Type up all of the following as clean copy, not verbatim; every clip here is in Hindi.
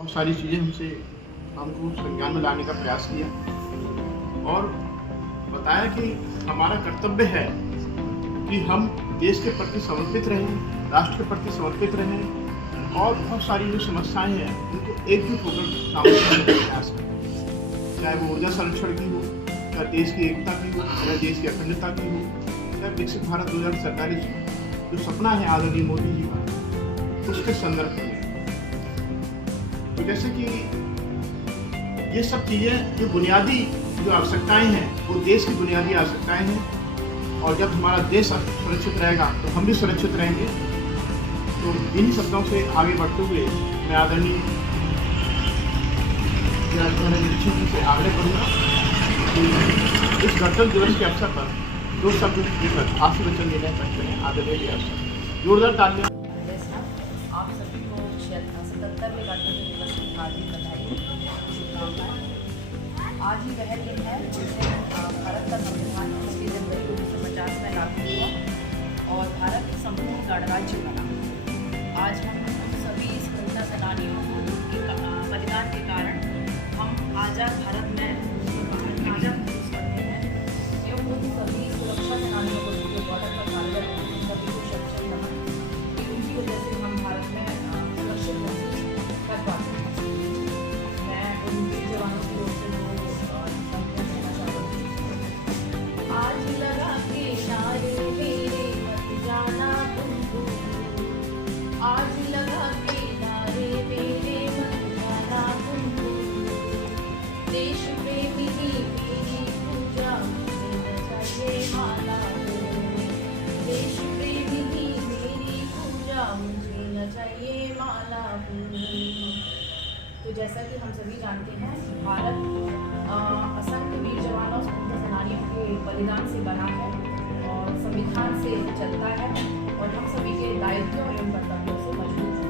बहुत सारी चीज़ें हमको संज्ञान में लाने का प्रयास किया और बताया कि हमारा कर्तव्य है कि हम देश के प्रति समर्पित रहें, राष्ट्र के प्रति समर्पित रहें और बहुत सारी जो समस्याएं हैं उनको एकजुट होकर सामने लाने का प्रयास करें। चाहे वो ऊर्जा संरक्षण की हो, चाहे देश की एकता की हो, चाहे देश की अखंडता की हो, चाहे विकसित भारत 2047 जो सपना है आदरणीय मोदी जी का, उसके संदर्भ में। तो जैसे कि ये सब चीज़ें जो बुनियादी जो आवश्यकताएं हैं वो देश की बुनियादी आवश्यकताएं हैं और जब हमारा देश सुरक्षित रहेगा तो हम भी सुरक्षित रहेंगे। तो इन्हीं शब्दों से आगे बढ़ते हुए मैं आदरणीय निरीक्षक जी से आग्रह करूँगा कि इस गणतंत्र दिवस के अवसर पर दो शब्द आशीर्वचन वचन देना चाहते हैं। आदरणीय अवसर जोरदार तालियां। आप सभी को 77वें गणतंत्र दिवस की हार्दिक बधाई, शुभकामनाएं। आज ही वह दिन है जिसमें भारत का संविधान 21 जनवरी 1950 में लागू हुआ और भारत एक संपूर्ण गणराज्य बना। आज हम सभी स्वतंत्रता सेनानियों के बलिदान के कारण हम आज़ाद भारत में आज़ाद महसूस करते हैं। एवं सभी सुरक्षा सेनानियों को जो बॉर्डर पर कार्यरत हैं सभी को शत नमन कि उनकी वजह से हम भारत में सुरक्षित महसूस कर पाते हैं। मैं उनके जवानों की ओर से कहना चाहता हूँ। आज लगा के नारे मेरे मत जाना तुम भूल, आज लगा के नारे मेरे मत जाना तुम भूल, देश प्रेमी की मेरी पूजा मुझे न चाहिए माला फूल, देश प्रेमी की मेरी पूजा मुझे न चाहिए माला फूल। तो जैसा कि हम सभी जानते हैं भारत असंख्य वीर जवानों स्वतंत्रता सेनानियों के बलिदान से बना है और संविधान से चलता है और हम सभी के दायित्वों एवं कर्तव्यों से मजबूत है।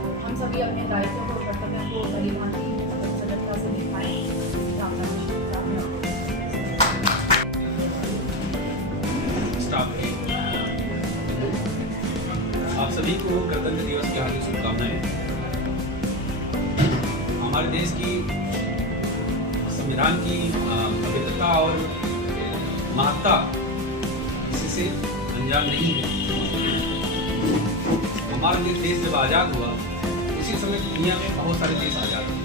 तो हम सभी अपने दायित्वों और कर्तव्यों को भली भांति सजगता से निभाएं। आप सभी को गणतंत्र दिवस की हार्दिक शुभकामनाएं। हमारे देश की संविधान की पवित्रता और महत्ता किसी से अनजान नहीं है। हमारा देश जब आज़ाद हुआ उसी समय दुनिया में बहुत सारे देश आज़ाद हुए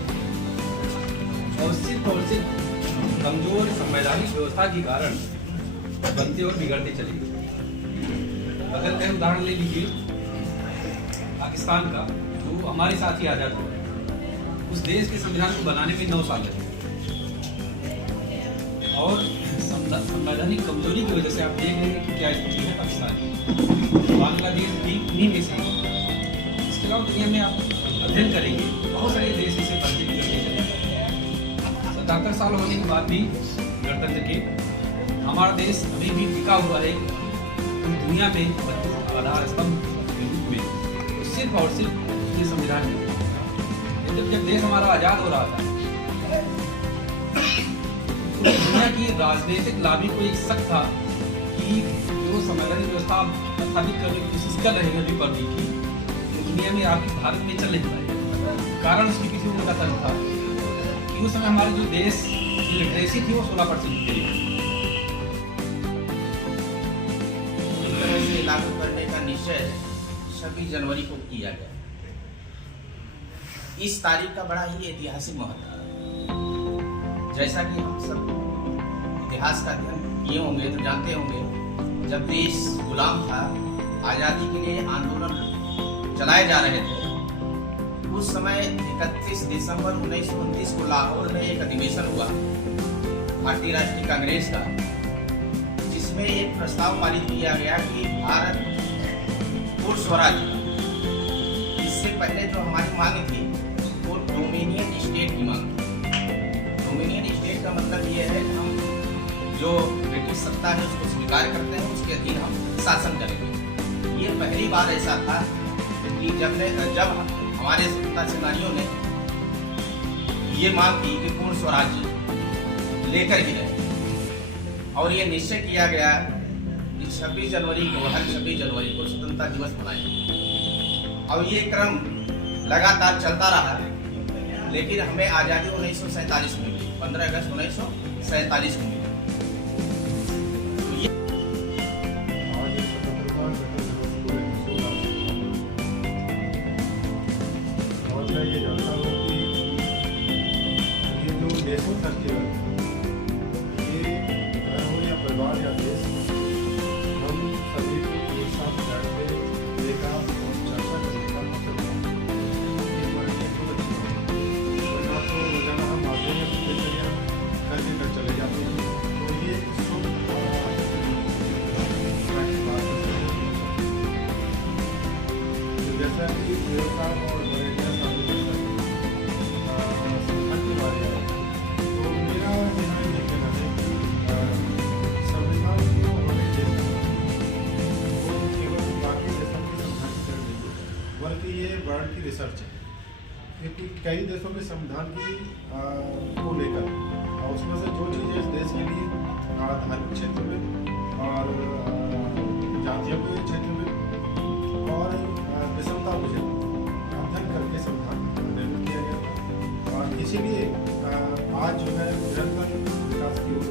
और सिर्फ कमजोर संवैधानिक व्यवस्था के कारण बनते और बिगड़ते चले गए। अगर कहीं उदाहरण ले लीजिए पाकिस्तान का, जो हमारे साथ ही आज़ाद हुआ, उस देश के संविधान को बनाने में 9 साल लगे और संवैधानिक कमजोरी की वजह से आप देख रहे हैं कि क्या स्थिति है पाकिस्तान की। बांग्लादेश भी उन्हीं में से है। इसके अलावा दुनिया में आप अध्ययन करेंगे बहुत सारे देश इसे बढ़ते बिगड़ते चले। 77 साल होने के बाद भी गणतंत्र के हमारा देश अभी भी टिका हुआ है दुनिया में मजबूत आधार स्तंभ के रूप में, सिर्फ और सिर्फ ये संविधान है। जब देश हमारा आज़ाद हो रहा था तो दुनिया की राजनीतिक लाभी को एक शक था कि जो संवैधानिक व्यवस्था स्थापित करने की कोशिश कर रहे हैं रिपब्लिक की, तो दुनिया में आपकी भारत में चल नहीं पाएगी। कारण उसके पीछे उनका तर्क था कि उस समय हमारे जो देश की लिटरेसी थी वो 16% थी। इस तरह से लागू करने का निश्चय 26 जनवरी को किया गया। इस तारीख का बड़ा ही ऐतिहासिक महत्व है। जैसा कि हम सब इतिहास का अध्ययन किए होंगे तो जानते होंगे, जब देश गुलाम था, आज़ादी के लिए आंदोलन चलाए जा रहे थे, उस समय 31 दिसंबर 1929 को लाहौर में एक अधिवेशन हुआ भारतीय राष्ट्रीय कांग्रेस का, जिसमें एक प्रस्ताव पारित किया गया कि भारत पूर्ण स्वराज्य। इससे पहले जो हमारी मांग थी वो डोमिनियन स्टेट की मांग थी। डोमिनियन स्टेट का मतलब ये है कि हम जो ब्रिटिश सत्ता है उसको स्वीकार करते हैं, उसके अधीन हम शासन करेंगे। ये पहली बार ऐसा था कि जब हमारे स्वतंत्रता सेनानियों ने ये मांग की कि पूर्ण स्वराज्य लेकर ही रहे और ये निश्चय किया गया कि 26 जनवरी को, हर 26 जनवरी को स्वतंत्रता दिवस मनाएंगे। और ये क्रम लगातार चलता रहा, लेकिन हमें आज़ादी 1947 में मिली, 15 अगस्त 1947 में मिली। आज स्वतंत्रता दिवस को 16 और मैं ये जानता हूँ कि ये जो नेशनल फेस्टिवल, ये घर हो या परिवार या देश, हम सभी को एक साथ बैठते देखा और चर्चा करने का मौका मिला। ये हमारे लिए बहुत अच्छी बात है। वरना तो रोजाना हम आते हैं अपनी दिनचर्या करके घर चले जाते हैं। तो ये शुभ जैसा कि देवता और बरेलिया संगठन के बारे में, तो मेरा यहाँ ये कहना है कि संविधान को हमारे देश में वो केवल बाकी देशों के संविधान की तरह नहीं है, बल्कि ये वर्ल्ड की रिसर्च है। क्योंकि कई देशों के संविधान की को लेकर उसमें से जो चीज़ें इस देश के लिए धार्मिक क्षेत्र में और जातियों के क्षेत्र में और विषमता मुझे अध्ययन करके संविधान निर्मित किया गया था। और इसीलिए आज जो है निरंतर विकास की ओर